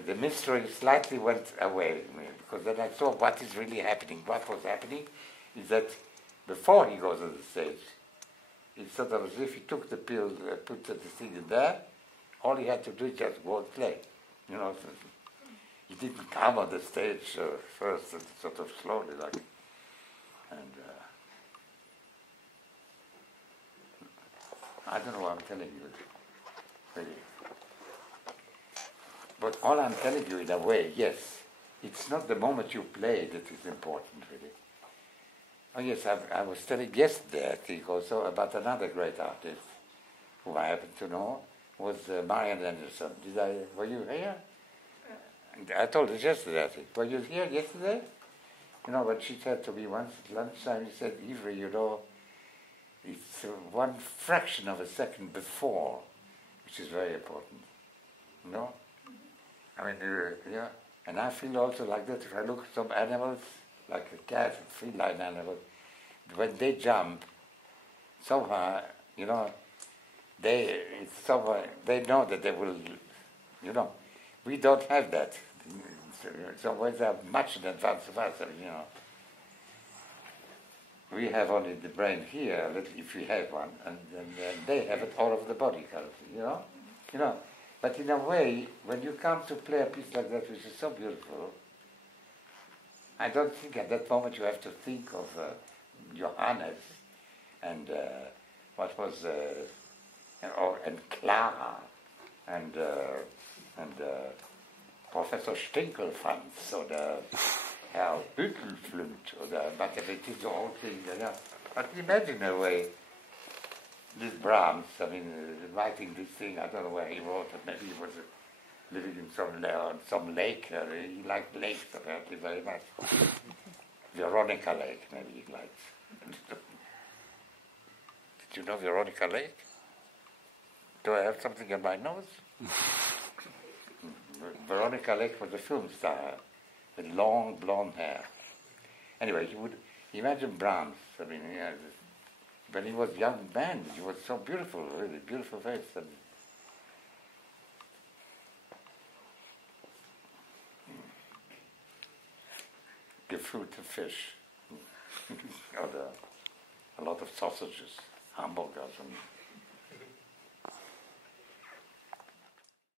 the mystery slightly went away, because then I saw what is really happening. What was happening is that before he goes on the stage, it's sort of as if he took the pill, put the thing in there, all he had to do is just go and play. You know, he didn't come on the stage first, sort of slowly, like, and I don't know what I'm telling you, really. But all I'm telling you, in a way, yes, it's not the moment you play that is important, really. Oh yes, I was telling yesterday, I think, also about another great artist who I happen to know, was Marian Anderson. Were you here? I told her yesterday, I think. Were you here yesterday? You know what she said to me once at lunchtime? She said, Ivry, you know, it's one fraction of a second before, which is very important. You know? I mean, yeah. And I feel also like that if I look at some animals, like a cat, a feline animal, when they jump, somehow, you know, they know that they will, you know. We don't have that. In some ways, they are much in advance of us, you know. We have only the brain here, if we have one, and they have it all over the body, kind of, you know. You know. But in a way, when you come to play a piece like that, which is so beautiful, I don't think at that moment you have to think of Johannes and what was and Clara and Professor Stinkelfanz or the Herr Hüttelflünd or the, but it is the whole thing. Yeah. But imagine a way, this Brahms, I mean, writing this thing, I don't know where he wrote it. Maybe he was living in some lake. He liked lakes apparently very much. Veronica Lake, maybe he liked. Did you know Veronica Lake? Do I have something in my nose? Veronica Lake was a film star with long blonde hair. Anyway, you would imagine Brahms. I mean, yeah, when he was a young man, he was so beautiful, really beautiful face. And gefühlte fish, or a lot of sausages, hamburgers, and